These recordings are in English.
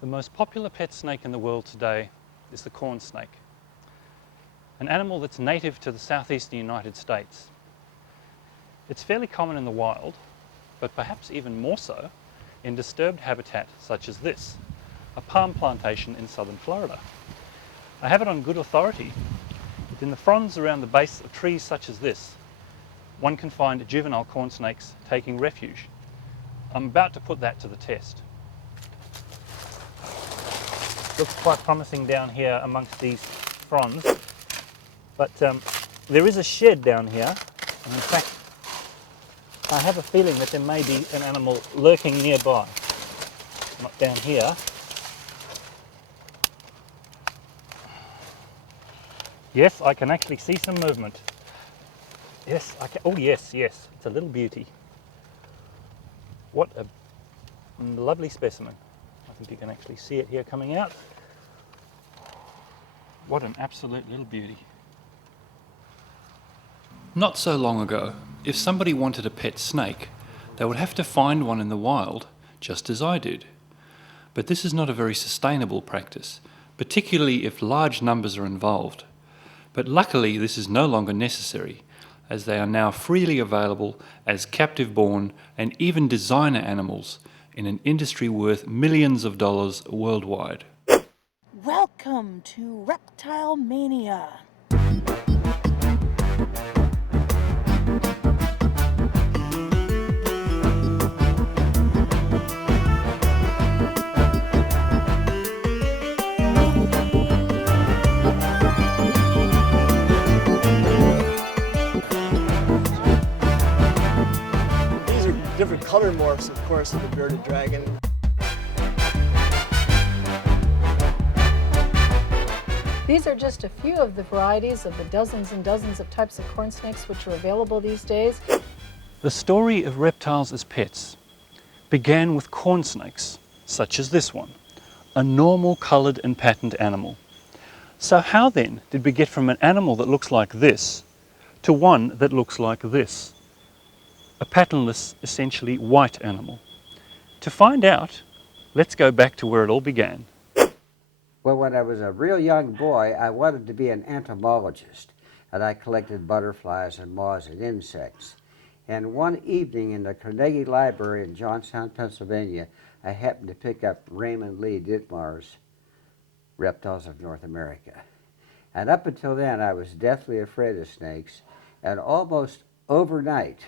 The most popular pet snake in the world today is the corn snake, an animal that's native to the southeastern United States. It's fairly common in the wild, but perhaps even more so in disturbed habitat such as this, a palm plantation in southern Florida. I have it on good authority that in the fronds around the base of trees such as this, one can find juvenile corn snakes taking refuge. I'm about to put that to the test. Looks quite promising down here amongst these fronds, but there is a shed down here, and in fact I have a feeling that there may be an animal lurking nearby. Not down here. Yes, I can actually see some movement. Yes, I can. Oh yes, yes, it's a little beauty. What a lovely specimen. I think you can actually see it here coming out. What an absolute little beauty. Not so long ago, if somebody wanted a pet snake, they would have to find one in the wild, just as I did. But this is not a very sustainable practice, particularly if large numbers are involved. But luckily this is no longer necessary, as they are now freely available as captive-born and even designer animals in an industry worth millions of dollars worldwide. Welcome to Reptilemania. These are different color morphs, of course, of the bearded dragon. These are just a few of the varieties of the dozens and dozens of types of corn snakes which are available these days. The story of reptiles as pets began with corn snakes, such as this one, a normal coloured and patterned animal. So how then did we get from an animal that looks like this to one that looks like this? A patternless, essentially white animal. To find out, let's go back to where it all began. Well, when I was a real young boy, I wanted to be an entomologist, and I collected butterflies and moths and insects. And one evening in the Carnegie Library in Johnstown, Pennsylvania, I happened to pick up Raymond Lee Ditmar's Reptiles of North America. And up until then, I was deathly afraid of snakes, and almost overnight,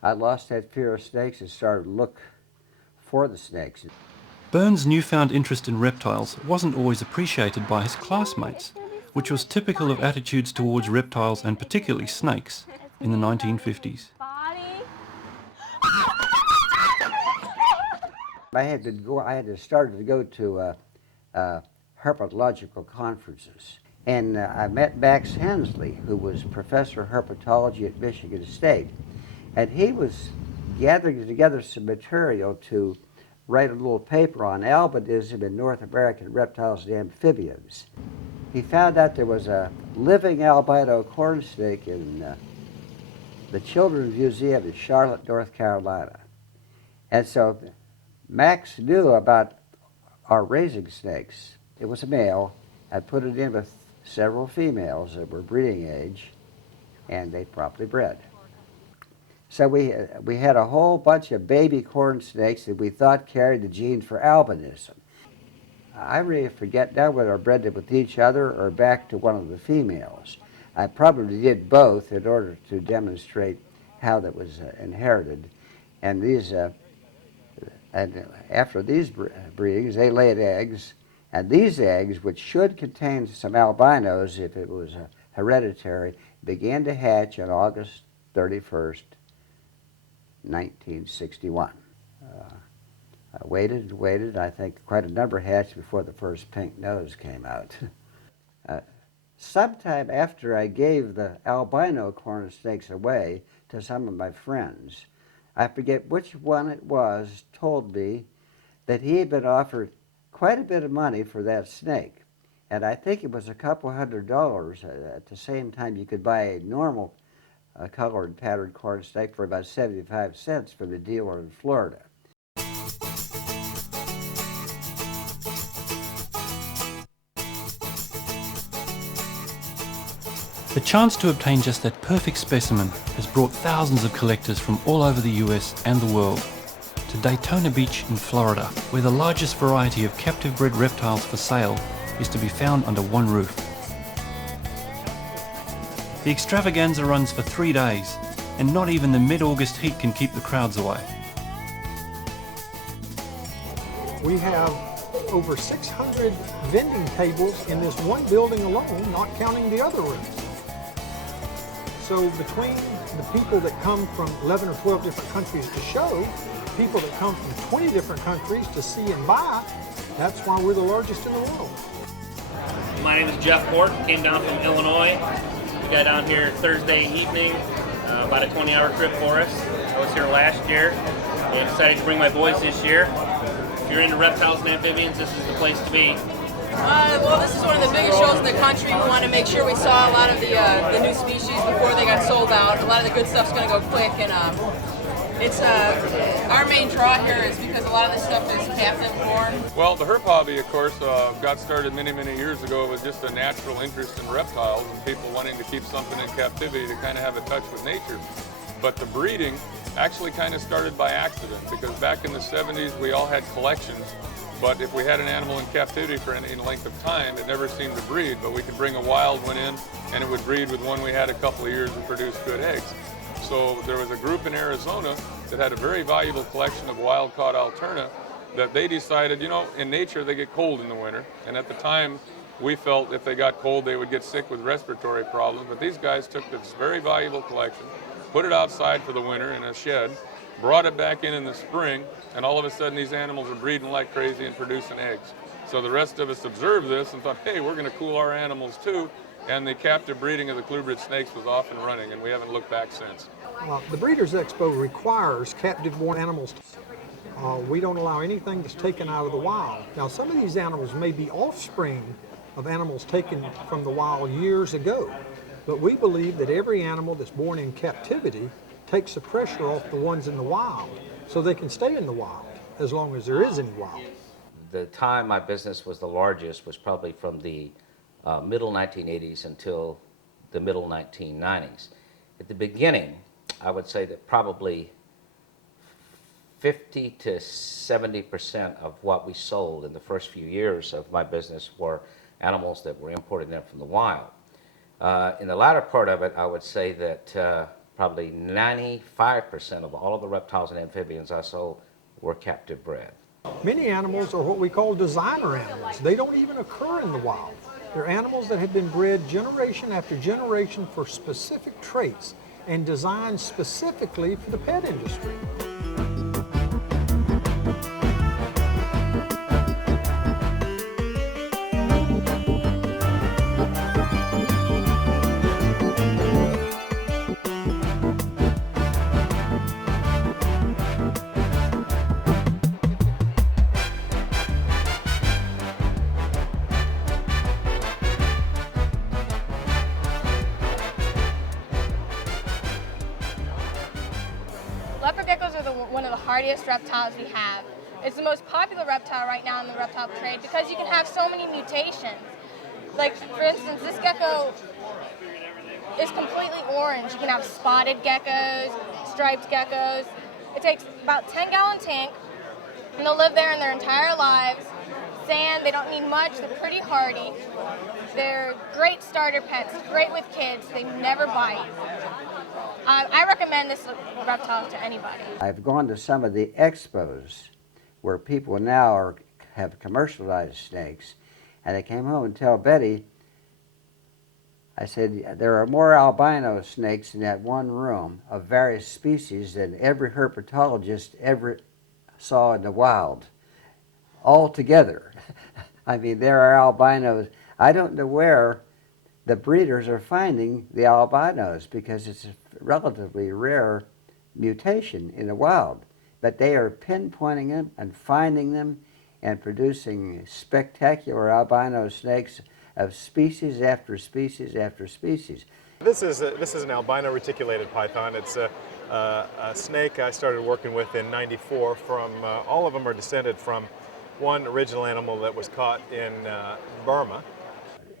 I lost that fear of snakes and started to look for the snakes. Burns' newfound interest in reptiles wasn't always appreciated by his classmates, which was typical of attitudes towards reptiles and particularly snakes in the 1950s. I had started to go to herpetological conferences, and I met Max Hensley, who was professor of herpetology at Michigan State, and he was gathering together some material to write a little paper on albinism in North American reptiles and amphibians. He found out there was a living albino corn snake in the Children's Museum in Charlotte, North Carolina. And so Max knew about our raising snakes. It was a male. I put it in with several females that were breeding age, and they promptly bred. So we had a whole bunch of baby corn snakes that we thought carried the gene for albinism. I really forget now whether I bred them with each other or back to one of the females. I probably did both in order to demonstrate how that was inherited. And these, and after these breedings, they laid eggs, and these eggs, which should contain some albinos if it was hereditary, began to hatch on August 31st, 1961. I waited and waited. I think quite a number hatched before the first pink nose came out. Sometime after I gave the albino corn snakes away to some of my friends, I forget which one it was, told me that he had been offered quite a bit of money for that snake. And I think it was a couple $100. At the same time, you could buy a normal colored patterned corn snake for about 75 cents from the dealer in Florida. The chance to obtain just that perfect specimen has brought thousands of collectors from all over the US and the world to Daytona Beach in Florida, where the largest variety of captive bred reptiles for sale is to be found under one roof. The extravaganza runs for 3 days, and not even the mid-August heat can keep the crowds away. We have over 600 vending tables in this one building alone, not counting the other rooms. So between the people that come from 11 or 12 different countries to show, people that come from 20 different countries to see and buy, that's why we're the largest in the world. My name is Jeff Port, came down from Illinois. We got down here Thursday evening, about a 20-hour trip for us. I was here last year and decided to bring my boys this year. If you're into reptiles and amphibians, this is the place to be. Well, this is one of the biggest shows in the country. We want to make sure we saw a lot of the new species before they got sold out. A lot of the good stuff's going to go quick, and it's our main draw here is because a lot of this stuff is captive born. Well, the herp hobby, of course, got started many, many years ago. It was just a natural interest in reptiles and people wanting to keep something in captivity to kind of have a touch with nature. But the breeding actually kind of started by accident, because back in the 70s we all had collections, but if we had an animal in captivity for any length of time, it never seemed to breed. But we could bring a wild one in and it would breed with one we had a couple of years and produce good eggs. So there was a group in Arizona that had a very valuable collection of wild-caught alterna that they decided, you know, in nature they get cold in the winter, and at the time we felt if they got cold they would get sick with respiratory problems. But these guys took this very valuable collection, put it outside for the winter in a shed, brought it back in the spring, and all of a sudden these animals are breeding like crazy and producing eggs. So the rest of us observed this and thought, hey, we're going to cool our animals too, and the captive breeding of the colubrid snakes was off and running, and we haven't looked back since. The Breeders' Expo requires captive-born animals. We don't allow anything that's taken out of the wild. Now, some of these animals may be offspring of animals taken from the wild years ago, but we believe that every animal that's born in captivity takes the pressure off the ones in the wild, so they can stay in the wild as long as there is any wild. The time my business was the largest was probably from the middle 1980s until the middle 1990s. At the beginning, I would say that probably 50 to 70% of what we sold in the first few years of my business were animals that were imported in from the wild. In the latter part of it, I would say that probably 95% of all of the reptiles and amphibians I sold were captive bred. Many animals are what we call designer animals. They don't even occur in the wild. They're animals that have been bred generation after generation for specific traits and designed specifically for the pet industry. Leopard geckos are one of the hardiest reptiles we have. It's the most popular reptile right now in the reptile trade because you can have so many mutations. Like, for instance, this gecko is completely orange. You can have spotted geckos, striped geckos. It takes about 10-gallon tank, and they'll live there in their entire lives. Sand, they don't need much, they're pretty hardy. They're great starter pets, great with kids, they never bite. I recommend this reptile to anybody. I've gone to some of the expos where people now have commercialized snakes, and I came home and tell Betty, I said, there are more albino snakes in that one room of various species than every herpetologist ever saw in the wild, all together. I mean, there are albinos. I don't know where the breeders are finding the albinos because it's a relatively rare mutation in the wild. But they are pinpointing them and finding them and producing spectacular albino snakes of species after species after species. This is an albino reticulated python. It's a snake I started working with in '94. All of them are descended from one original animal that was caught in Burma.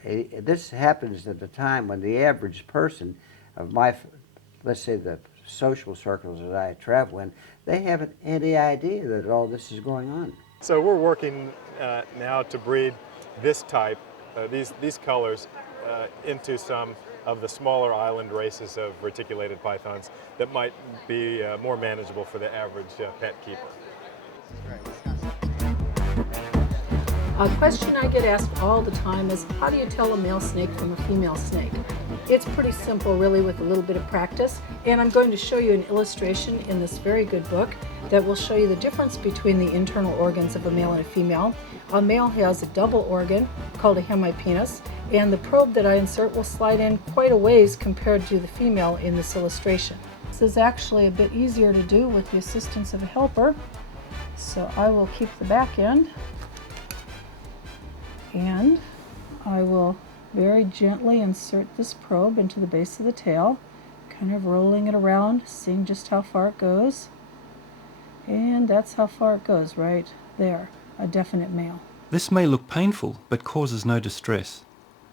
This happens at the time when the average person of my, let's say the social circles that I travel in, they haven't any idea that all this is going on. So we're working now to breed this type, these colors, into some of the smaller island races of reticulated pythons that might be more manageable for the average pet keeper. A question I get asked all the time is, how do you tell a male snake from a female snake? It's pretty simple, really, with a little bit of practice, and I'm going to show you an illustration in this very good book that will show you the difference between the internal organs of a male and a female. A male has a double organ called a hemipenis, and the probe that I insert will slide in quite a ways compared to the female in this illustration. This is actually a bit easier to do with the assistance of a helper, so I will keep the back end, and I will very gently insert this probe into the base of the tail, kind of rolling it around, seeing just how far it goes. And that's how far it goes, right there, a definite male. This may look painful, but causes no distress.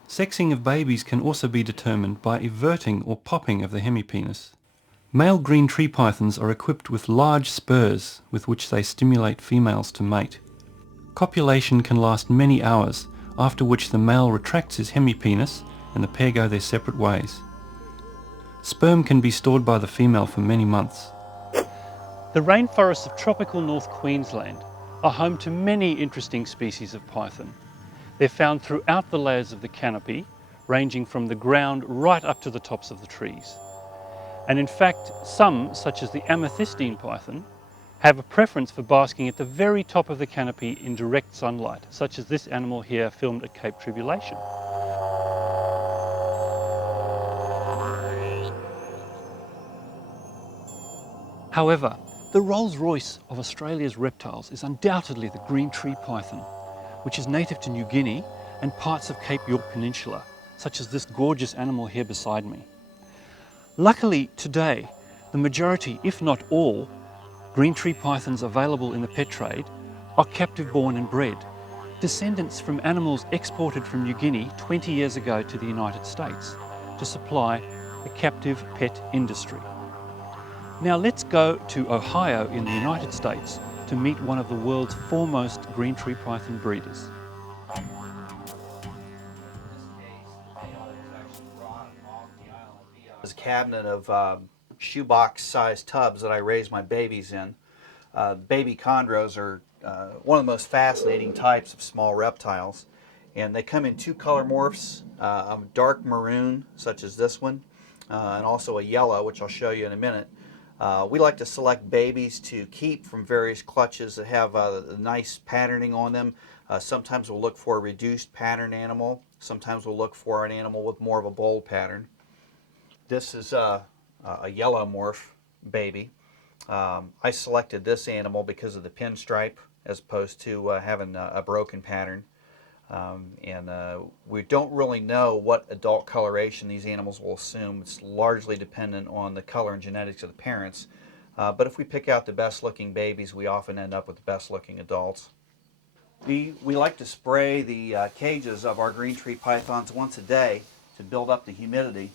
Sexing of babies can also be determined by everting or popping of the hemipenis. Male green tree pythons are equipped with large spurs with which they stimulate females to mate. Copulation can last many hours, after which the male retracts his hemipenis and the pair go their separate ways. Sperm can be stored by the female for many months. The rainforests of tropical North Queensland are home to many interesting species of python. They're found throughout the layers of the canopy, ranging from the ground right up to the tops of the trees. And in fact, some, such as the amethystine python, have a preference for basking at the very top of the canopy in direct sunlight, such as this animal here filmed at Cape Tribulation. However, the Rolls-Royce of Australia's reptiles is undoubtedly the green tree python, which is native to New Guinea and parts of Cape York Peninsula, such as this gorgeous animal here beside me. Luckily, today, the majority, if not all, green tree pythons available in the pet trade are captive born and bred, descendants from animals exported from New Guinea 20 years ago to the United States to supply the captive pet industry. Now let's go to Ohio in the United States to meet one of the world's foremost green tree python breeders. This cabinet of shoebox-sized tubs that I raise my babies in. Baby chondros are one of the most fascinating types of small reptiles, and they come in two color morphs, a dark maroon, such as this one, and also a yellow, which I'll show you in a minute. We like to select babies to keep from various clutches that have nice patterning on them. Sometimes we'll look for a reduced pattern animal. Sometimes we'll look for an animal with more of a bold pattern. This is a yellow morph baby. I selected this animal because of the pinstripe as opposed to having a broken pattern. We don't really know what adult coloration these animals will assume. It's largely dependent on the color and genetics of the parents. But if we pick out the best looking babies, we often end up with the best looking adults. We like to spray the cages of our green tree pythons once a day to build up the humidity.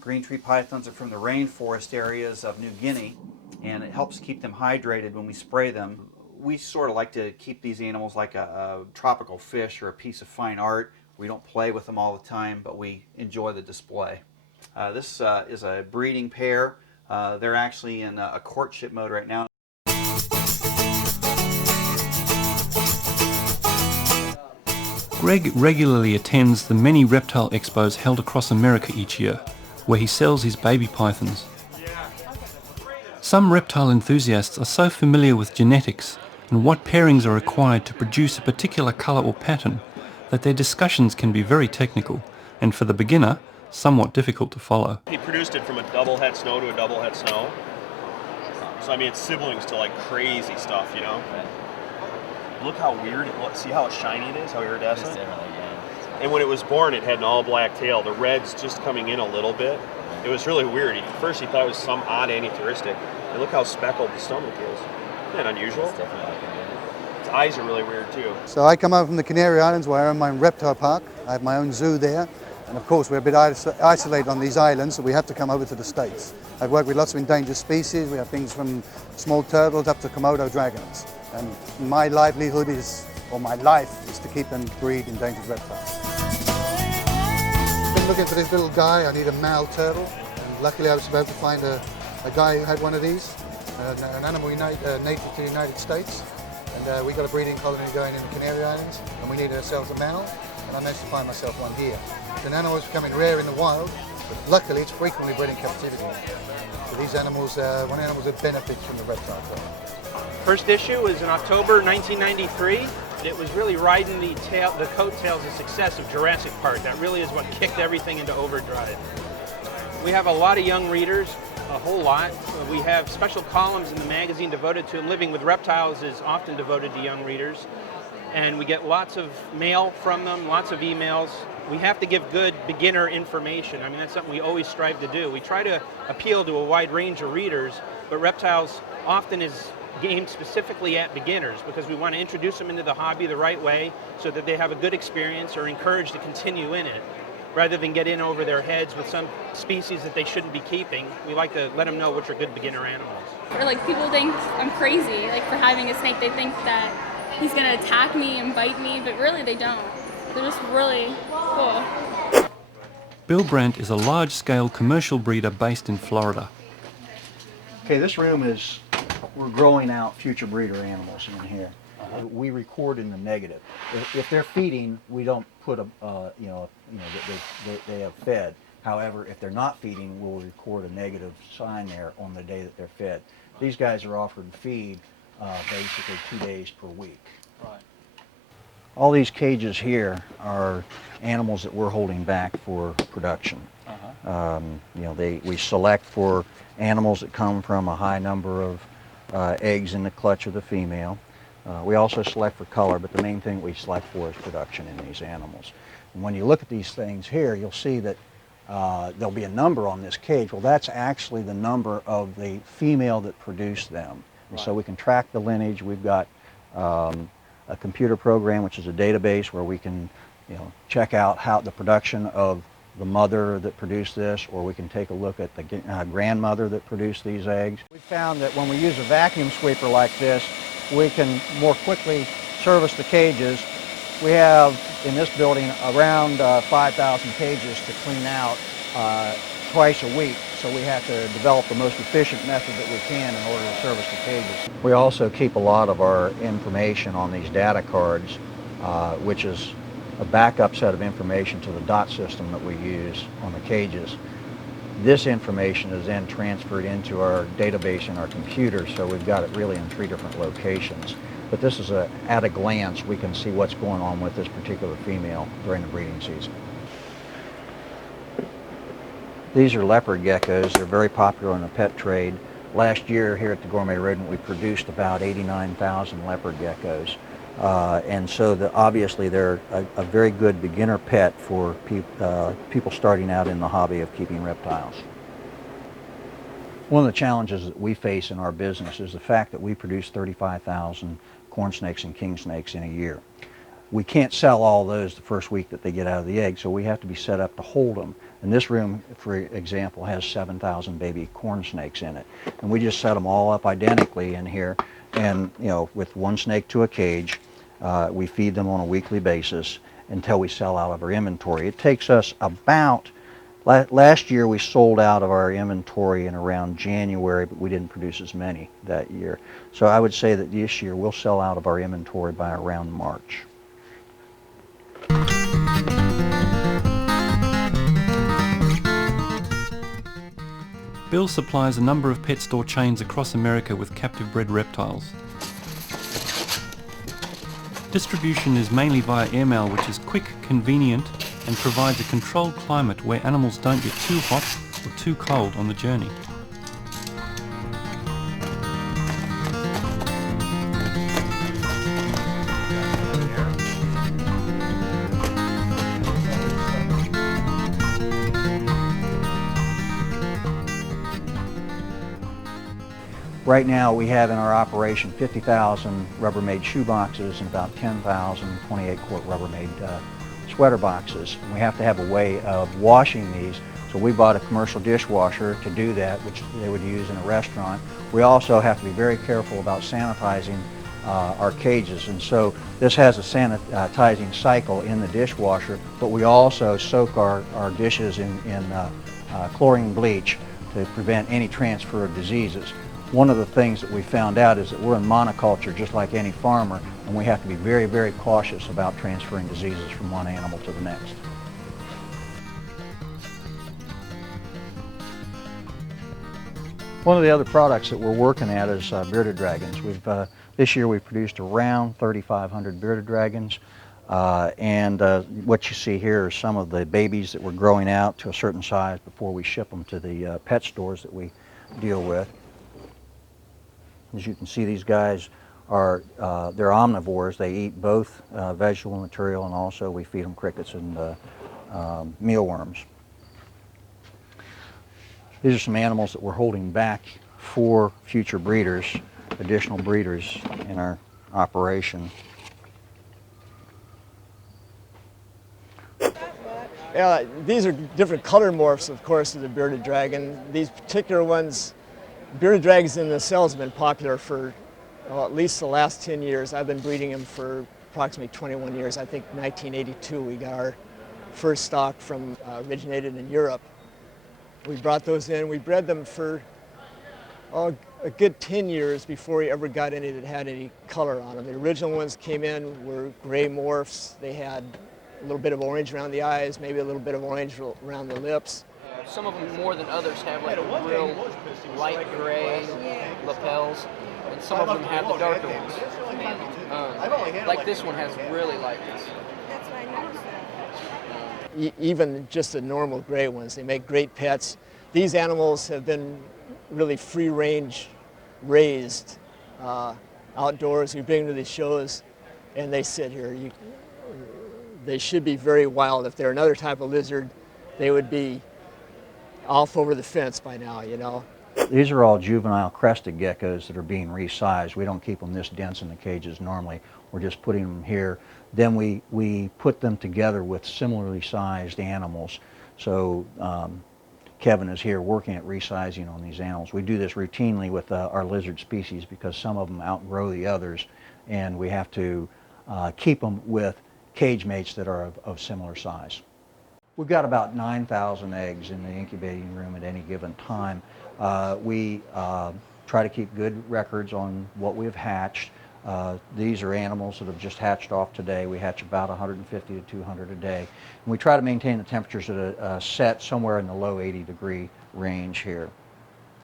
Green tree pythons are from the rainforest areas of New Guinea, and it helps keep them hydrated when we spray them. We sort of like to keep these animals like a tropical fish or a piece of fine art. We don't play with them all the time, but we enjoy the display. This is a breeding pair. They're actually in a courtship mode right now. Greg regularly attends the many reptile expos held across America each year, where he sells his baby pythons. Some reptile enthusiasts are so familiar with genetics and what pairings are required to produce a particular colour or pattern that their discussions can be very technical and, for the beginner, somewhat difficult to follow. He produced it from a double het snow to a double het snow. So I mean, it's siblings to like crazy stuff, you know? Look how weird, see how shiny it is, how iridescent? And when it was born, it had an all black tail. The red's just coming in a little bit. It was really weird. At first he thought it was some odd antitheuristic. And look how speckled the stomach is. Isn't that unusual? Its eyes are really weird too. So I come over from the Canary Islands where I own my own reptile park. I have my own zoo there. And of course we're a bit isolated on these islands, so we have to come over to the States. I've worked with lots of endangered species. We have things from small turtles up to Komodo dragons. And my livelihood is, or my life, is to keep and breed endangered reptiles. I've been looking for this little guy. I need a male turtle. And luckily I was able to find a guy who had one of these, an animal native to the United States. And we got a breeding colony going in the Canary Islands, and we needed ourselves a male, and I managed to find myself one here. It's an animal that's becoming rare in the wild, but luckily it's frequently bred in captivity. So these animals, one animal that benefits from the reptile trade. First issue was in October 1993. It was really riding the coattails of success of Jurassic Park. That really is what kicked everything into overdrive. We have a lot of young readers, a whole lot. We have special columns in the magazine devoted to Living with Reptiles is often devoted to young readers. And we get lots of mail from them, lots of emails. We have to give good beginner information. I mean, that's something we always strive to do. We try to appeal to a wide range of readers, but Reptiles often is aimed specifically at beginners because we want to introduce them into the hobby the right way so that they have a good experience or encouraged to continue in it. Rather than get in over their heads with some species that they shouldn't be keeping, we like to let them know which are good beginner animals. Or like people think I'm crazy, like for having a snake. They think that he's gonna attack me and bite me, but really they don't. They're just really cool. Bill Brandt is a large-scale commercial breeder based in Florida. Okay, this room is, we're growing out future breeder animals in here. We record in the negative. If they're feeding, we don't put they have fed. However, if they're not feeding, we'll record a negative sign there on the day that they're fed. These guys are offered feed basically 2 days per week. Right. All these cages here are animals that we're holding back for production. We select for animals that come from a high number of eggs in the clutch of the female. We also select for color, but the main thing we select for is production in these animals. And when you look at these things here, you'll see that there'll be a number on this cage. Well, that's actually the number of the female that produced them. And so we can track the lineage. We've got a computer program, which is a database where we can check out how the production of the mother that produced this, or we can take a look at the grandmother that produced these eggs. We found that when we use a vacuum sweeper like this, we can more quickly service the cages. We have in this building around 5,000 cages to clean out twice a week, so we have to develop the most efficient method that we can in order to service the cages. We also keep a lot of our information on these data cards, which is a backup set of information to the dot system that we use on the cages. This information is then transferred into our database in our computer, so we've got it really in 3 different locations. But this is at a glance, we can see what's going on with this particular female during the breeding season. These are leopard geckos. They're very popular in the pet trade. Last year here at the Gourmet Rodent, we produced about 89,000 leopard geckos. And so obviously they're a very good beginner pet for people starting out in the hobby of keeping reptiles. One of the challenges that we face in our business is the fact that we produce 35,000 corn snakes and king snakes in a year. We can't sell all those the first week that they get out of the egg, so we have to be set up to hold them. And this room, for example, has 7,000 baby corn snakes in it. And we just set them all up identically in here, and with 1 snake to a cage. We feed them on a weekly basis until we sell out of our inventory. It takes us about, last year we sold out of our inventory in around January, but we didn't produce as many that year. So I would say that this year we'll sell out of our inventory by around March. Bill supplies a number of pet store chains across America with captive bred reptiles. Distribution is mainly via airmail, which is quick, convenient, and provides a controlled climate where animals don't get too hot or too cold on the journey. Right now we have in our operation 50,000 Rubbermaid shoe boxes and about 10,000 28-quart Rubbermaid sweater boxes. And we have to have a way of washing these, so we bought a commercial dishwasher to do that, which they would use in a restaurant. We also have to be very careful about sanitizing our cages, and so this has a sanitizing cycle in the dishwasher, but we also soak our dishes in chlorine bleach to prevent any transfer of diseases. One of the things that we found out is that we're in monoculture just like any farmer, and we have to be very, very cautious about transferring diseases from one animal to the next. One of the other products that we're working at is bearded dragons. This year we've produced around 3,500 bearded dragons, and what you see here are some of the babies that we're growing out to a certain size before we ship them to the pet stores that we deal with. As you can see, these guys are they're omnivores. They eat both vegetable material, and also we feed them crickets and mealworms. These are some animals that we're holding back for future breeders, additional breeders in our operation. Yeah, these are different color morphs, of course, of the bearded dragon. These particular ones, bearded dragons in themselves have been popular for at least the last 10 years. I've been breeding them for approximately 21 years. I think 1982 we got our first stock from originated in Europe. We brought those in. We bred them for a good 10 years before we ever got any that had any color on them. The original ones came in were gray morphs. They had a little bit of orange around the eyes, maybe a little bit of orange around the lips. Some of them more than others have like real light gray lapels, and some of them have the darker ones. Like this one has really light ones. Even just the normal gray ones, they make great pets. These animals have been really free-range raised outdoors. We bring them to these shows and they sit here. They should be very wild. If they're another type of lizard, they would be off over the fence by now, you know. These are all juvenile crested geckos that are being resized. We don't keep them this dense in the cages normally. We're just putting them here. Then we put them together with similarly sized animals. So Kevin is here working at resizing on these animals. We do this routinely with our lizard species because some of them outgrow the others, and we have to keep them with cage mates that are of similar size. We've got about 9,000 eggs in the incubating room at any given time. We try to keep good records on what we've hatched. These are animals that have just hatched off today. We hatch about 150 to 200 a day. And we try to maintain the temperatures at a set somewhere in the low 80-degree range here.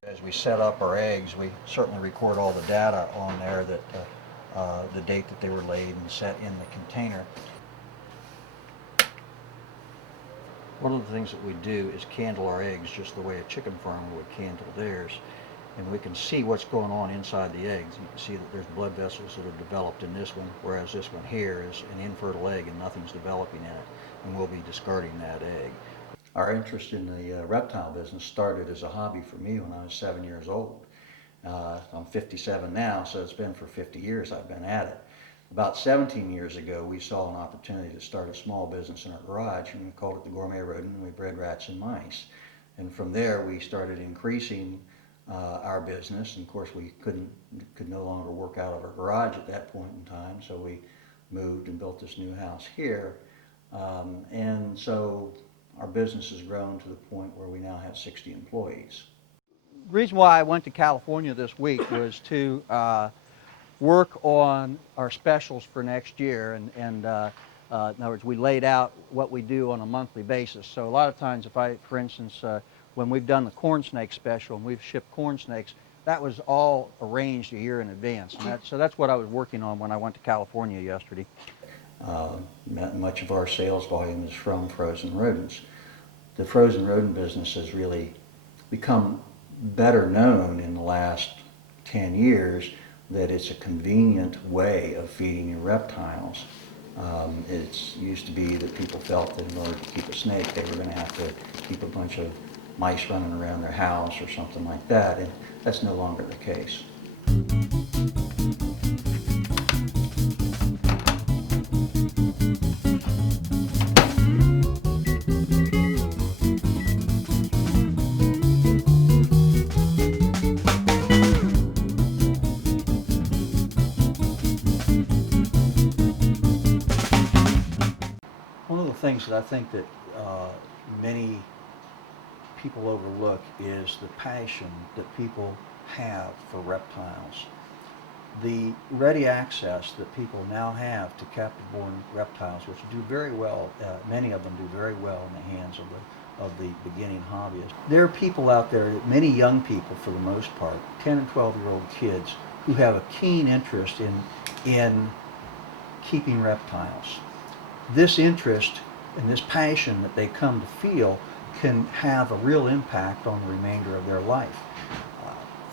As we set up our eggs, we certainly record all the data on there, that the date that they were laid and set in the container. One of the things that we do is candle our eggs just the way a chicken farmer would candle theirs. And we can see what's going on inside the eggs. You can see that there's blood vessels that are developed in this one, whereas this one here is an infertile egg and nothing's developing in it, and we'll be discarding that egg. Our interest in the reptile business started as a hobby for me when I was 7 years old. I'm 57 now, so it's been for 50 years I've been at it. About 17 years ago, we saw an opportunity to start a small business in our garage, and we called it the Gourmet Rodent, and we bred rats and mice. And from there, we started increasing our business, and of course we could no longer work out of our garage at that point in time, so we moved and built this new house here, and so our business has grown to the point where we now have 60 employees. The reason why I went to California this week was to work on our specials for next year, and in other words, we laid out what we do on a monthly basis. So a lot of times, if I, for instance, when we've done the corn snake special and we've shipped corn snakes, that was all arranged a year in advance. And so that's what I was working on when I went to California yesterday. Much of our sales volume is from frozen rodents. The frozen rodent business has really become better known in the last 10 years that it's a convenient way of feeding your reptiles. It used to be that people felt that in order to keep a snake, they were going to have to keep a bunch of mice running around their house or something like that, and that's no longer the case. One of the things that I think that many people overlook is the passion that people have for reptiles. The ready access that people now have to captive-born reptiles, which do very well, many of them do very well in the hands of the beginning hobbyists. There are people out there, many young people for the most part, 10 and 12-year-old kids, who have a keen interest in keeping reptiles. This interest and this passion that they come to feel can have a real impact on the remainder of their life.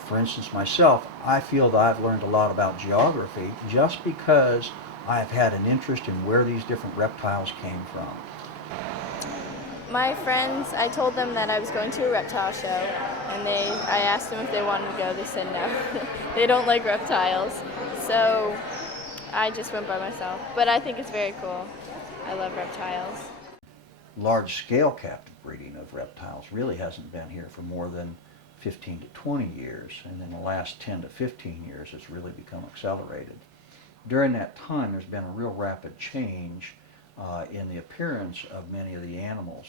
For instance, myself, I feel that I've learned a lot about geography just because I've had an interest in where these different reptiles came from. My friends, I told them that I was going to a reptile show, and I asked them if they wanted to go. They said no. They don't like reptiles, so I just went by myself. But I think it's very cool. I love reptiles. Large-scale captive breeding of reptiles really hasn't been here for more than 15 to 20 years, and in the last 10 to 15 years it's really become accelerated. During that time there's been a real rapid change in the appearance of many of the animals.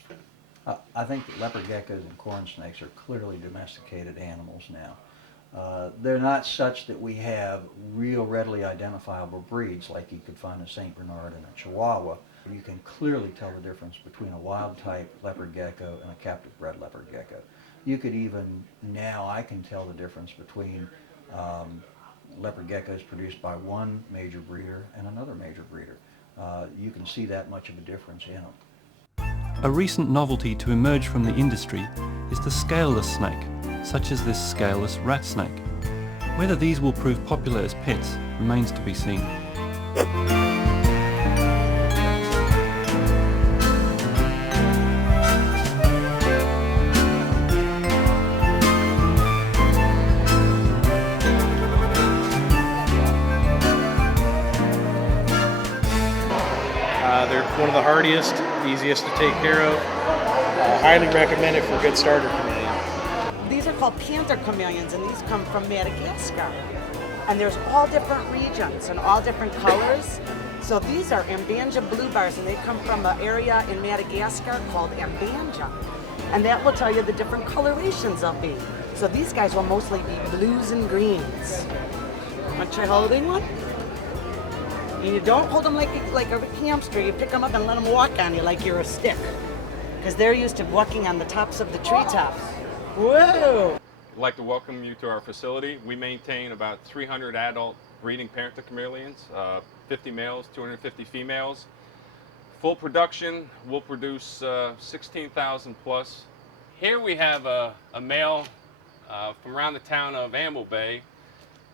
I think that leopard geckos and corn snakes are clearly domesticated animals now. They're not such that we have real readily identifiable breeds like you could find a St. Bernard and a Chihuahua. You can clearly tell the difference between a wild-type leopard gecko and a captive-bred leopard gecko. You could even, now I can tell the difference between leopard geckos produced by one major breeder and another major breeder. You can see that much of a difference in them. A recent novelty to emerge from the industry is the scaleless snake, such as this scaleless rat snake. Whether these will prove popular as pets remains to be seen. They're one of the hardiest, easiest to take care of. Highly recommended for good starter chameleon. These are called panther chameleons, and these come from Madagascar. And there's all different regions and all different colors. So these are Ambanja blue bars, and they come from an area in Madagascar called Ambanja. And that will tell you the different colorations they'll be. So these guys will mostly be blues and greens. Aren't you holding one? And you don't hold them like a hamster. You pick them up and let them walk on you like you're a stick. Because they're used to walking on the tops of the treetops. Whoa! I'd like to welcome you to our facility. We maintain about 300 adult breeding panther chameleons, 50 males, 250 females. Full production, we'll produce 16,000 plus. Here we have a male from around the town of Amble Bay,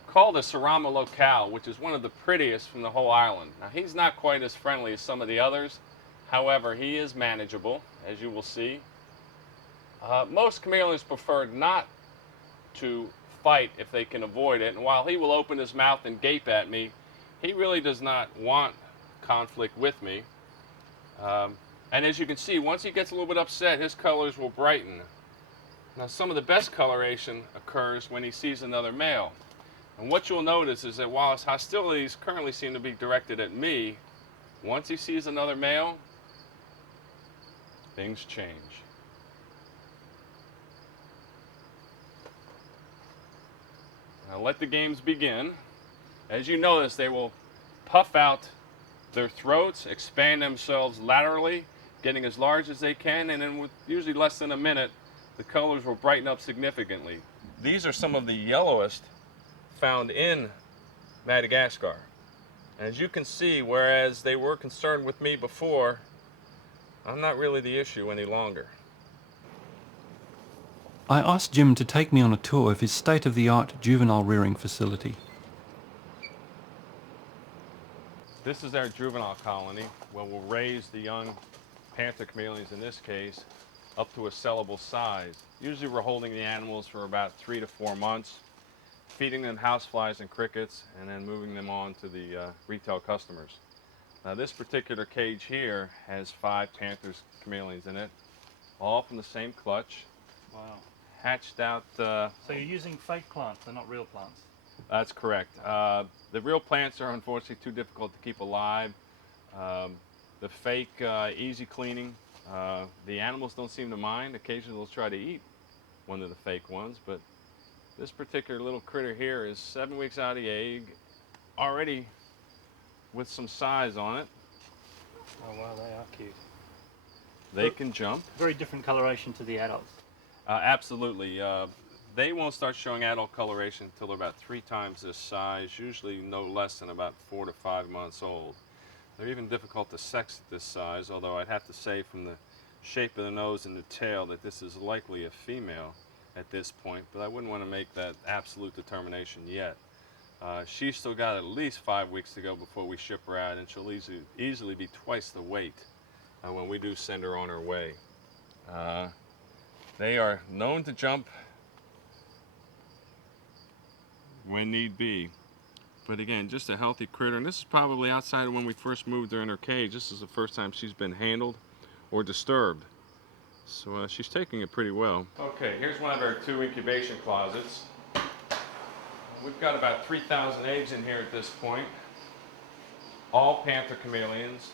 called a Sarama locale, which is one of the prettiest from the whole island. Now he's not quite as friendly as some of the others, however he is manageable, as you will see. Most chameleons prefer not to fight if they can avoid it, and while he will open his mouth and gape at me, he really does not want conflict with me. And as you can see, once he gets a little bit upset, his colors will brighten. Now some of the best coloration occurs when he sees another male. And what you'll notice is that while his hostilities currently seem to be directed at me, once he sees another male, things change. Now let the games begin. As you notice, they will puff out their throats, expand themselves laterally, getting as large as they can, and then with usually less than a minute, the colors will brighten up significantly. These are some of the yellowest found in Madagascar. As you can see, whereas they were concerned with me before, I'm not really the issue any longer. I asked Jim to take me on a tour of his state-of-the-art juvenile rearing facility. This is our juvenile colony, where we'll raise the young panther chameleons, in this case, up to a sellable size. Usually we're holding the animals for about 3 to 4 months. feeding them houseflies and crickets, and then moving them on to the retail customers. Now this particular cage here has 5 Panthers chameleons in it, all from the same clutch. Wow. Hatched out. So you're using fake plants, they're not real plants? That's correct. The real plants are unfortunately too difficult to keep alive. The fake, easy cleaning. The animals don't seem to mind. Occasionally they'll try to eat one of the fake ones, but this particular little critter here is 7 weeks out of the egg, already with some size on it. Oh wow, they are cute. They can jump. Very different coloration to the adults. Absolutely. They won't start showing adult coloration until they're about 3 times this size, usually no less than about 4 to 5 months old. They're even difficult to sex at this size, although I'd have to say from the shape of the nose and the tail that this is likely a female at this point, but I wouldn't want to make that absolute determination yet. She's still got at least 5 weeks to go before we ship her out, and she'll easily be twice the weight when we do send her on her way. They are known to jump when need be. But again, just a healthy critter, and this is probably outside of when we first moved her in her cage. This is the first time she's been handled or disturbed. So she's taking it pretty well. Okay, here's one of our 2 incubation closets. We've got about 3,000 eggs in here at this point. All Panther chameleons.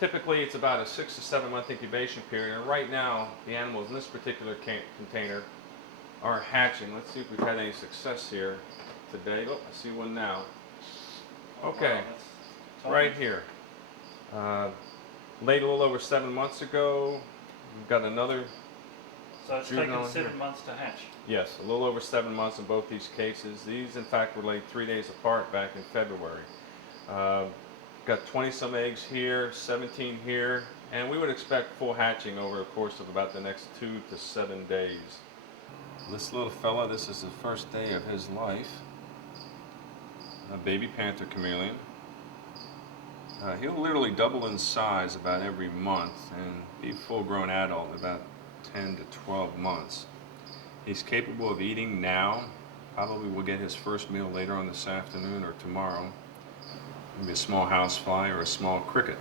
Typically it's about a 6 to 7 month incubation period, and right now the animals in this particular container are hatching. Let's see if we've had any success here today. Oh, I see one now. Okay, right here. Laid a little over 7 months ago. We've got another. So it's taken 7 months to hatch? Yes, a little over 7 months in both these cases. These, in fact, were laid 3 days apart back in February. Got 20 some eggs here, 17 here, and we would expect full hatching over the course of about the next 2 to 7 days. This little fella, this is the first day of his life. A baby Panther chameleon. He'll literally double in size about every month and be a full-grown adult in about 10 to 12 months. He's capable of eating now. Probably will get his first meal later on this afternoon or tomorrow. Maybe a small housefly or a small cricket.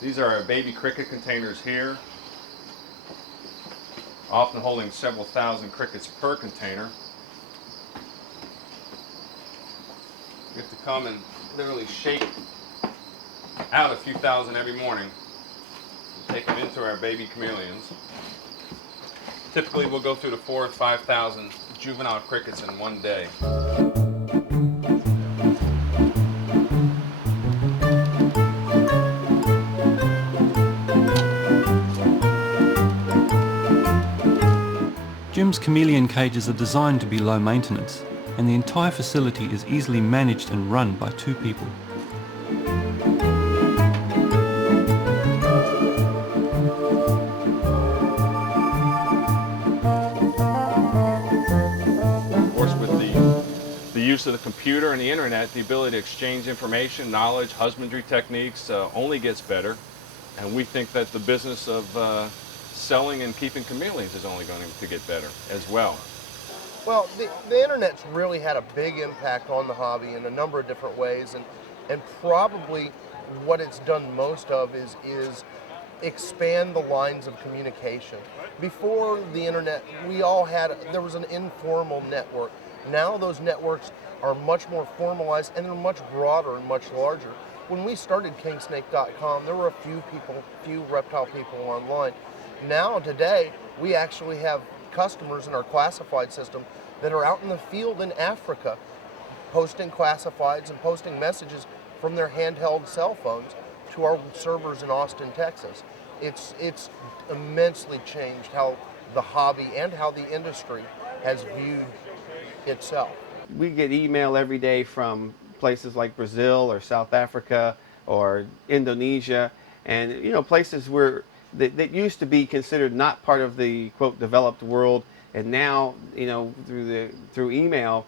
These are our baby cricket containers here, often holding several thousand crickets per container. You have to come and literally shake out a few thousand every morning and take them into our baby chameleons. Typically we'll go through the 4,000 or 5,000 juvenile crickets in one day. Jim's chameleon cages are designed to be low maintenance, and the entire facility is easily managed and run by 2 people. Of course, with the use of the computer and the internet, the ability to exchange information, knowledge, husbandry techniques only gets better, and we think that the business of selling and keeping chameleons is only going to get better as well. Well, the internet's really had a big impact on the hobby in a number of different ways, and probably what it's done most of is expand the lines of communication. Before the internet, there was an informal network. Now those networks are much more formalized and they're much broader and much larger. When we started kingsnake.com, there were a few reptile people online. Now, today, we actually have customers in our classified system that are out in the field in Africa posting classifieds and posting messages from their handheld cell phones to our servers in Austin, Texas. It's immensely changed how the hobby and how the industry has viewed itself. We get email every day from places like Brazil or South Africa or Indonesia, and places where that used to be considered not part of the quote developed world, and now through email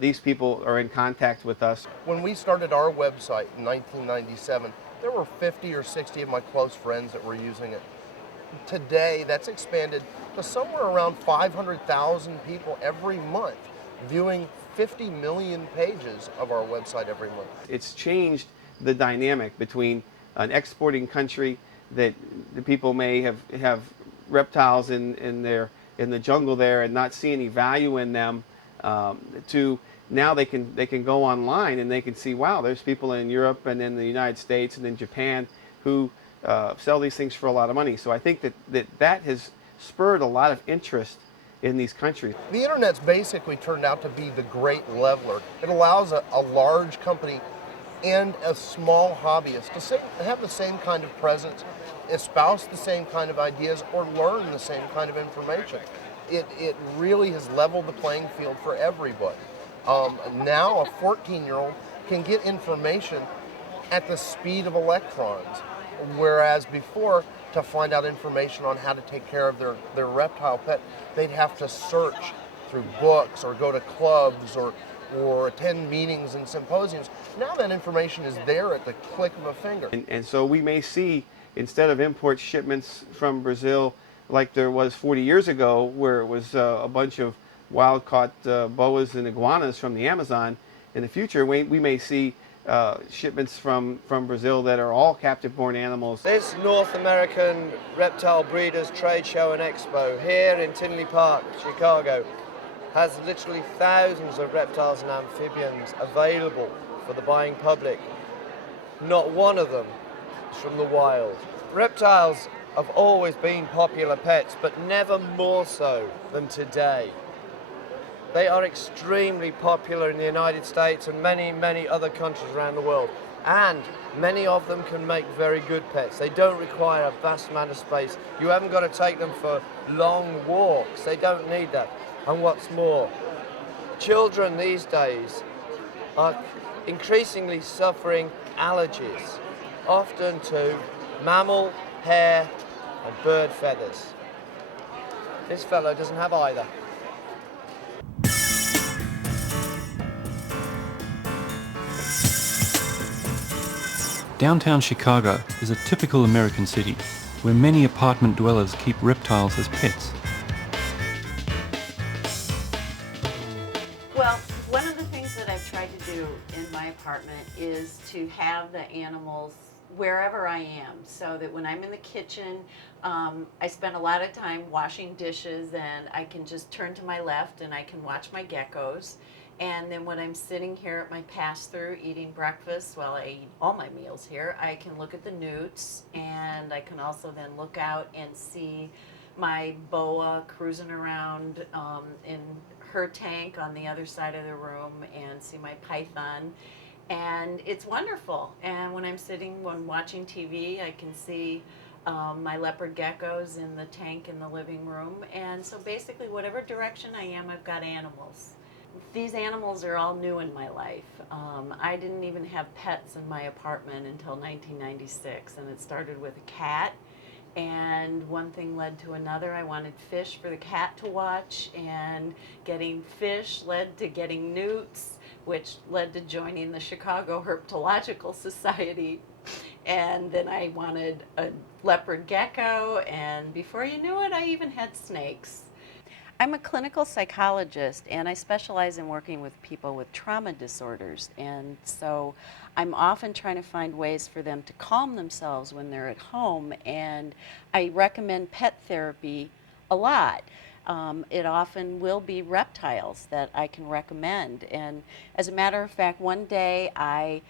these people are in contact with us. When we started our website in 1997, there were 50 or 60 of my close friends that were using it. Today that's expanded to somewhere around 500,000 people every month viewing 50 million pages of our website every month. It's changed the dynamic between an exporting country that the people may have reptiles in the jungle there and not see any value in them, to now they can go online and they can see, wow, there's people in Europe and in the United States and in Japan who sell these things for a lot of money. So I think that has spurred a lot of interest in these countries. The internet's basically turned out to be the great leveler. It allows a large company and a small hobbyist to have the same kind of presence, espouse the same kind of ideas, or learn the same kind of information. It really has leveled the playing field for everybody. Now a 14-year-old can get information at the speed of electrons, whereas before, to find out information on how to take care of their reptile pet, they'd have to search through books or go to clubs or attend meetings and symposiums. Now that information is there at the click of a finger. And so we may see, instead of import shipments from Brazil like there was 40 years ago, where it was a bunch of wild-caught boas and iguanas from the Amazon, in the future we may see shipments from Brazil that are all captive-born animals. This North American Reptile Breeders Trade Show and Expo here in Tinley Park, Chicago, has literally thousands of reptiles and amphibians available for the buying public. Not one of them is from the wild. Reptiles have always been popular pets, but never more so than today. They are extremely popular in the United States and many, many other countries around the world. And many of them can make very good pets. They don't require a vast amount of space. You haven't got to take them for long walks. They don't need that. And what's more, children these days are increasingly suffering allergies, often to mammal, hair, and bird feathers. This fellow doesn't have either. Downtown Chicago is a typical American city where many apartment dwellers keep reptiles as pets. Well, one of the things that I've tried to do in my apartment is to have the animals wherever I am, so that when I'm in the kitchen, I spend a lot of time washing dishes, and I can just turn to my left and I can watch my geckos. And then when I'm sitting here at my pass-through eating breakfast, while I eat all my meals here, I can look at the newts, and I can also then look out and see my boa cruising around in her tank on the other side of the room, and see my python. And it's wonderful. And when I'm sitting, when watching TV, I can see my leopard geckos in the tank in the living room. And so basically, whatever direction I am, I've got animals. These animals are all new in my life. I didn't even have pets in my apartment until 1996, and it started with a cat. And one thing led to another. I wanted fish for the cat to watch, and getting fish led to getting newts, which led to joining the Chicago Herpetological Society. And then I wanted a leopard gecko, and before you knew it, I even had snakes. I'm a clinical psychologist, and I specialize in working with people with trauma disorders, and so I'm often trying to find ways for them to calm themselves when they're at home, and I recommend pet therapy a lot. It often will be reptiles that I can recommend, and as a matter of fact, one day I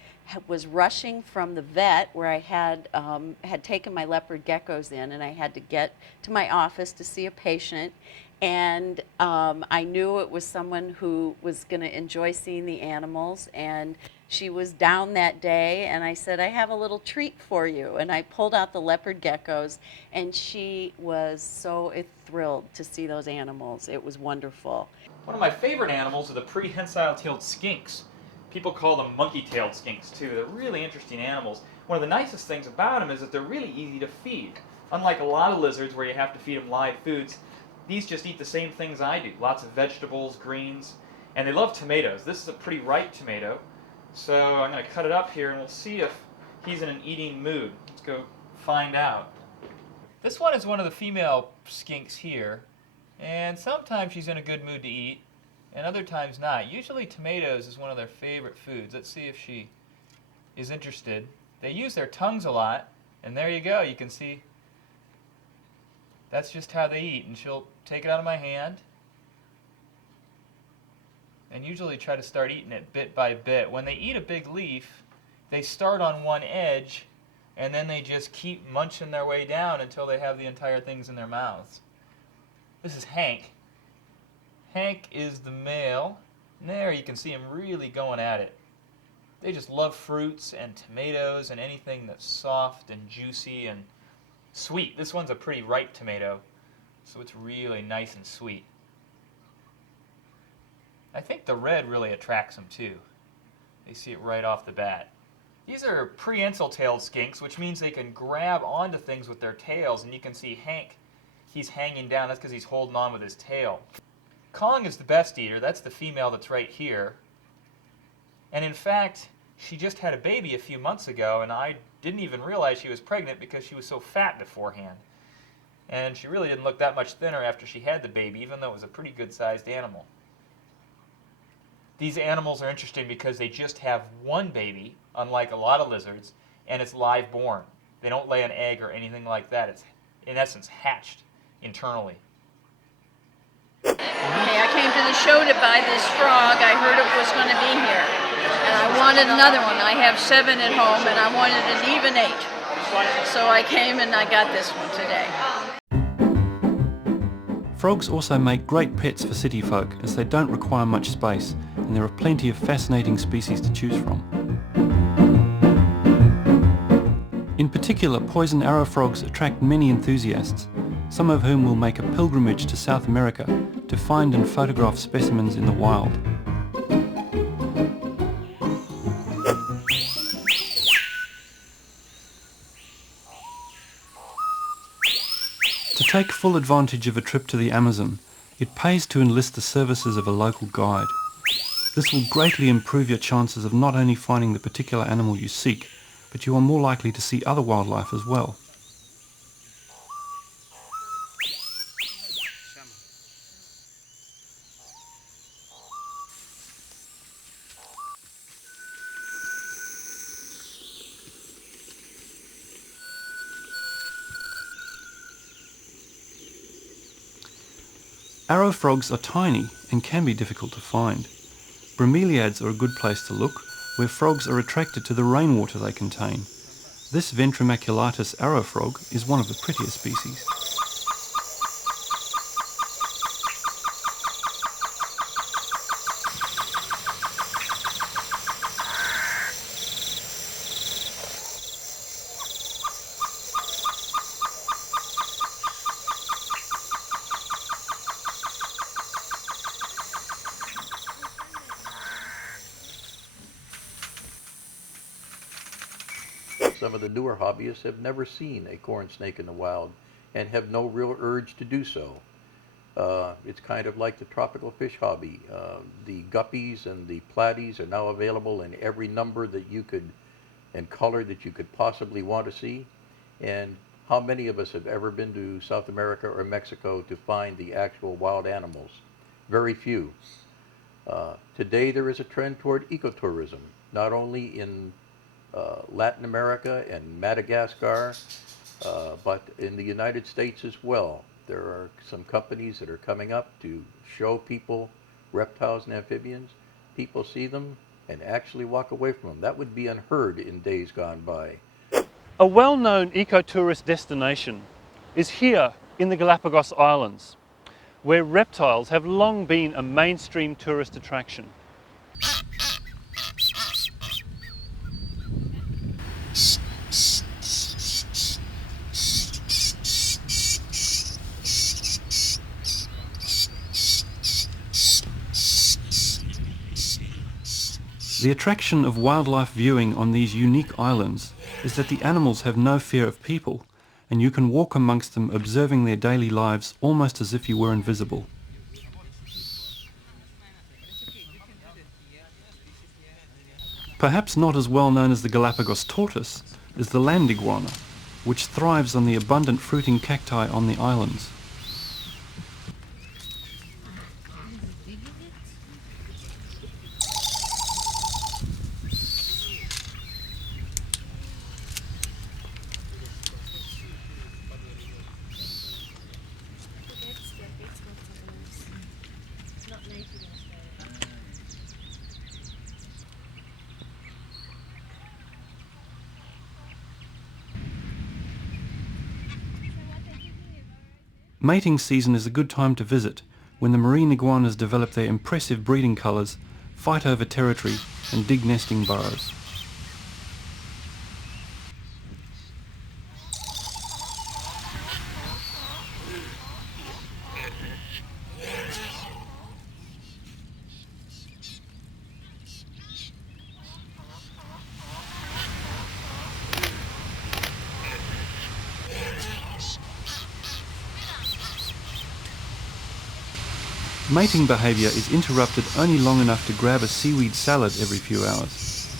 was rushing from the vet where I had taken my leopard geckos in, and I had to get to my office to see a patient. And I knew it was someone who was going to enjoy seeing the animals, and she was down that day, and I said, I have a little treat for you. And I pulled out the leopard geckos, and she was so thrilled to see those animals. It was wonderful. One of my favorite animals are the prehensile-tailed skinks. People call them monkey-tailed skinks too. They're really interesting animals. One of the nicest things about them is that they're really easy to feed. Unlike a lot of lizards where you have to feed them live foods, these just eat the same things I do. Lots of vegetables, greens, and they love tomatoes. This is a pretty ripe tomato, so I'm going to cut it up here and we'll see if he's in an eating mood. Let's go find out. This one is one of the female skinks here, and sometimes she's in a good mood to eat, and other times not. Usually tomatoes is one of their favorite foods. Let's see if she is interested. They use their tongues a lot, and there you go. You can see that's just how they eat, and she'll take it out of my hand and usually try to start eating it bit by bit. When they eat a big leaf, they start on one edge and then they just keep munching their way down until they have the entire things in their mouths. This is Hank. Hank is the male. And there you can see him really going at it. They just love fruits and tomatoes and anything that's soft and juicy and sweet. This one's a pretty ripe tomato, so it's really nice and sweet. I think the red really attracts them too. They see it right off the bat. These are prehensile-tailed skinks, which means they can grab onto things with their tails, and you can see Hank, he's hanging down. That's because he's holding on with his tail. Kong is the best eater. That's the female that's right here. And in fact, she just had a baby a few months ago, and I didn't even realize she was pregnant because she was so fat beforehand. And she really didn't look that much thinner after she had the baby, even though it was a pretty good-sized animal. These animals are interesting because they just have one baby, unlike a lot of lizards, and it's live born. They don't lay an egg or anything like that. It's, in essence, hatched internally. Hey, I came to the show to buy this frog. I heard it was going to be here. And I wanted another one. I have 7 at home, and I wanted an even 8. So I came and I got this one today. Frogs also make great pets for city folk as they don't require much space, and there are plenty of fascinating species to choose from. In particular, poison arrow frogs attract many enthusiasts, some of whom will make a pilgrimage to South America to find and photograph specimens in the wild. To take full advantage of a trip to the Amazon, it pays to enlist the services of a local guide. This will greatly improve your chances of not only finding the particular animal you seek, but you are more likely to see other wildlife as well. Arrow frogs are tiny and can be difficult to find. Bromeliads are a good place to look, where frogs are attracted to the rainwater they contain. This Ventromaculatus arrow frog is one of the prettier species. Some of the newer hobbyists have never seen a corn snake in the wild and have no real urge to do so. It's kind of like the tropical fish hobby. The guppies and the platies are now available in every number that you could and color that you could possibly want to see. And how many of us have ever been to South America or Mexico to find the actual wild animals? Very few. Today there is a trend toward ecotourism, not only in Latin America and Madagascar, but in the United States as well. There are some companies that are coming up to show people reptiles and amphibians. People see them and actually walk away from them. That would be unheard in days gone by. A well-known ecotourist destination is here in the Galapagos Islands, where reptiles have long been a mainstream tourist attraction. The attraction of wildlife viewing on these unique islands is that the animals have no fear of people, and you can walk amongst them observing their daily lives almost as if you were invisible. Perhaps not as well known as the Galapagos tortoise is the land iguana, which thrives on the abundant fruiting cacti on the islands. Mating season is a good time to visit, when the marine iguanas develop their impressive breeding colours, fight over territory and dig nesting burrows. Mating behaviour is interrupted only long enough to grab a seaweed salad every few hours.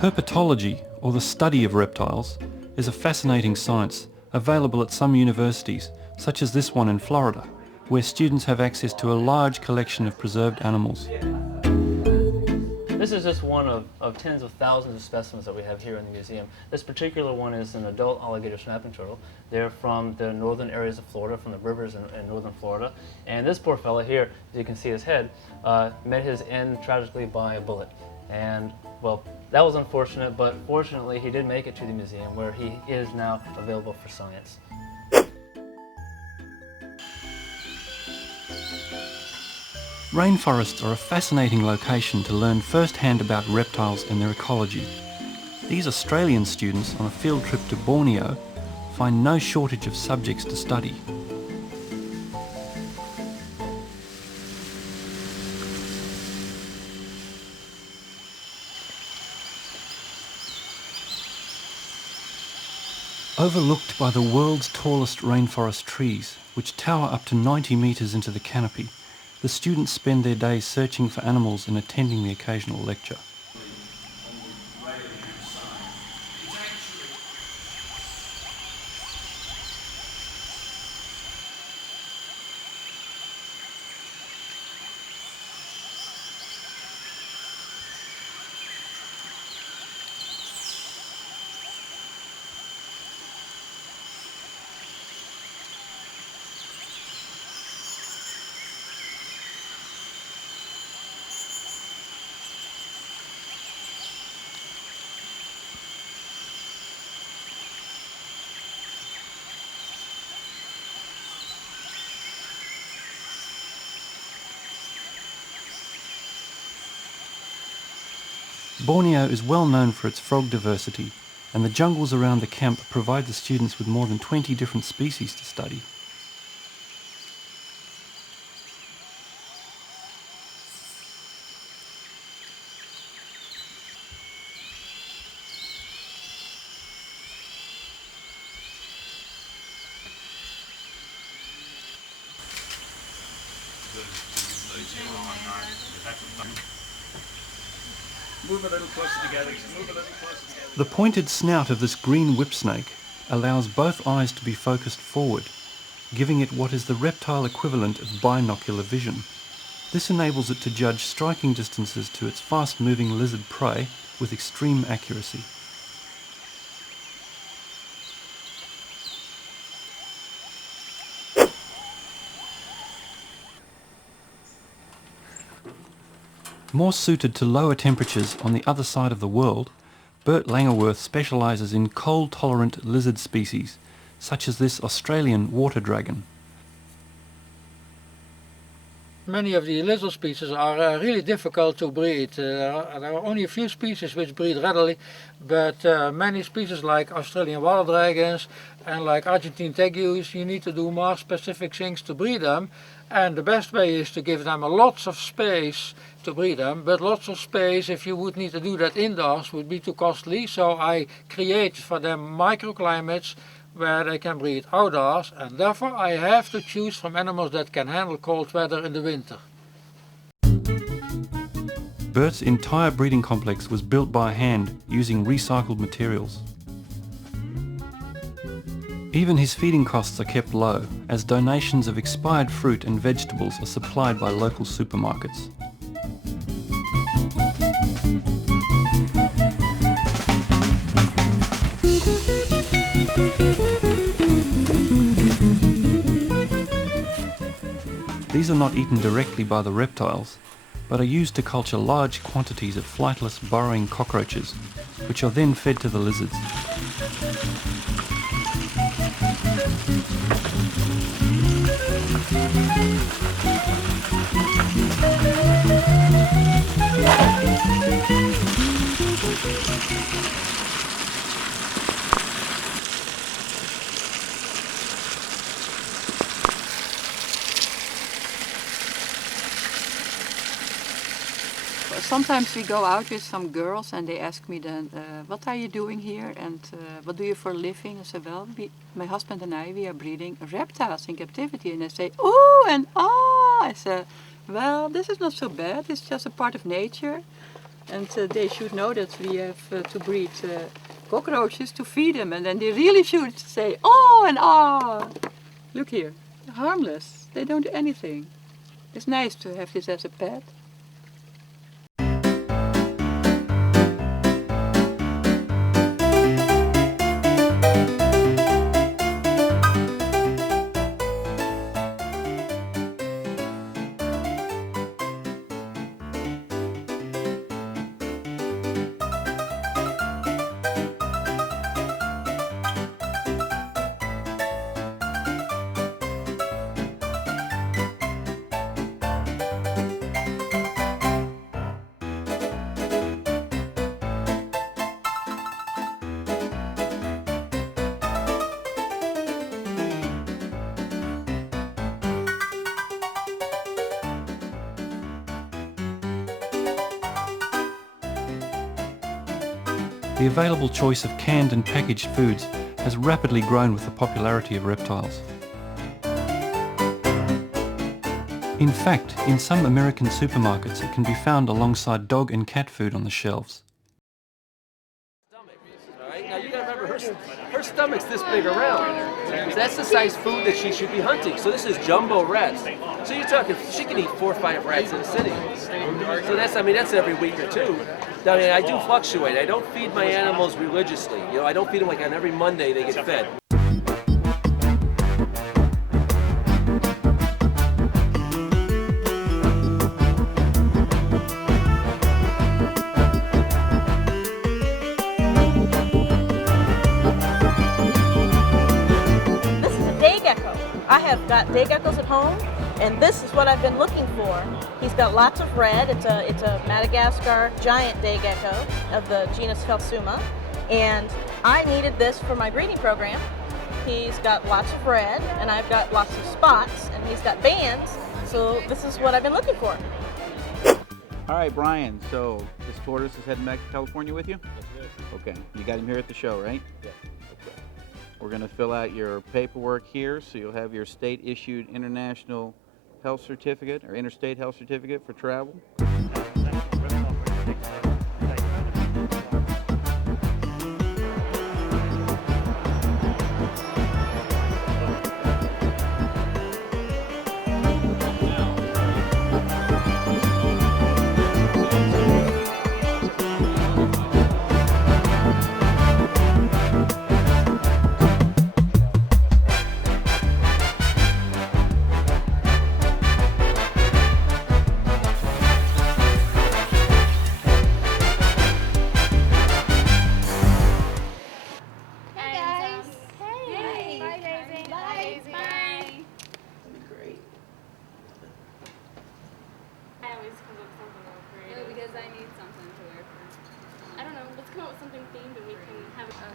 Herpetology, or the study of reptiles, is a fascinating science available at some universities, such as this one in Florida, where students have access to a large collection of preserved animals. This is just one of tens of thousands of specimens that we have here in the museum. This particular one is an adult alligator snapping turtle. They're from the northern areas of Florida, from the rivers in northern Florida. And this poor fella here, as you can see his head, met his end tragically by a bullet. And, well, that was unfortunate, but fortunately he did make it to the museum, where he is now available for science. Rainforests are a fascinating location to learn firsthand about reptiles and their ecology. These Australian students on a field trip to Borneo find no shortage of subjects to study. Overlooked by the world's tallest rainforest trees, which tower up to 90 metres into the canopy, the students spend their days searching for animals and attending the occasional lecture. Borneo is well known for its frog diversity, and the jungles around the camp provide the students with more than 20 different species to study. Move a little closer together. Move a little closer together. The pointed snout of this green whipsnake allows both eyes to be focused forward, giving it what is the reptile equivalent of binocular vision. This enables it to judge striking distances to its fast-moving lizard prey with extreme accuracy. More suited to lower temperatures on the other side of the world, Bert Langerworth specialises in cold-tolerant lizard species, such as this Australian water dragon. Many of the lizard species are really difficult to breed. There are only a few species which breed readily, but many species like Australian water dragons and like Argentine tegus, you need to do more specific things to breed them. And the best way is to give them lots of space to breed them, but lots of space, if you would need to do that indoors, would be too costly. So I create for them microclimates where they can breed outdoors, and therefore I have to choose from animals that can handle cold weather in the winter. Bert's entire breeding complex was built by hand using recycled materials. Even his feeding costs are kept low, as donations of expired fruit and vegetables are supplied by local supermarkets. These are not eaten directly by the reptiles, but are used to culture large quantities of flightless burrowing cockroaches, which are then fed to the lizards. Sometimes we go out with some girls and they ask me then, what are you doing here and what do you for a living? I say, well, my husband and we are breeding reptiles in captivity. And they say, oh and ah. I say, well, this is not so bad. It's just a part of nature. And they should know that we have to breed cockroaches to feed them. And then they really should say, oh and ah. Look here, they're harmless. They don't do anything. It's nice to have this as a pet. The available choice of canned and packaged foods has rapidly grown with the popularity of reptiles. In fact, in some American supermarkets it can be found alongside dog and cat food on the shelves. Alright, now you gotta remember her stomach's this big around. So that's the size food that she should be hunting. So this is jumbo rats. So you're talking, she can eat 4 or 5 rats in a sitting. So that's, I mean, that's every week or two. I mean, I do fluctuate. I don't feed my animals religiously. You know, I don't feed them like on every Monday they get fed. This is a day gecko. I have got day geckos at home, and this is what I've been looking for. He's got lots of red. It's a Madagascar giant day gecko of the genus Phelsuma, and I needed this for my breeding program. He's got lots of red, and I've got lots of spots, and he's got bands, so this is what I've been looking for. All right, Brian, so this tortoise is heading back to California with you? Yes. Okay, you got him here at the show, right? Yes. Okay. We're going to fill out your paperwork here, so you'll have your state-issued international health certificate or interstate health certificate for travel.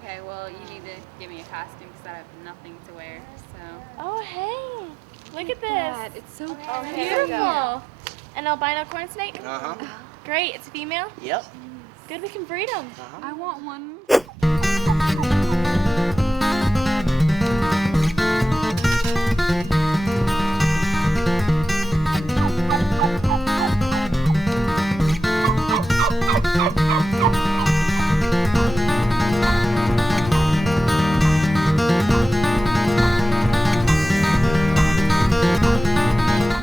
Okay, well, you need to give me a costume because I have nothing to wear, so. Oh, hey, look at this. that. It's so beautiful. An albino corn snake? Uh-huh. Great, it's a female? Yep. Good, we can breed them. I want one.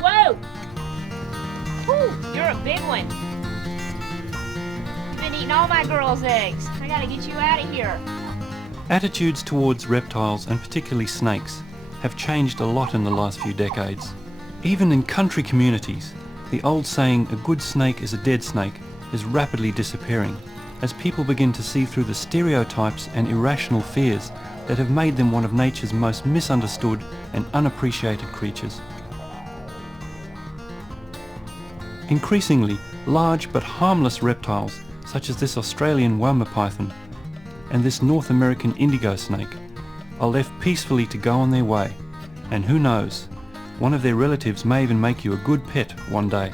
Whoa! Whew, you're a big one. You've been eating all my girls' eggs. I gotta get you out of here. Attitudes towards reptiles, and particularly snakes, have changed a lot in the last few decades. Even in country communities, the old saying, "a good snake is a dead snake," is rapidly disappearing as people begin to see through the stereotypes and irrational fears that have made them one of nature's most misunderstood and unappreciated creatures. Increasingly, large but harmless reptiles such as this Australian Wama python and this North American indigo snake are left peacefully to go on their way, and who knows, one of their relatives may even make you a good pet one day.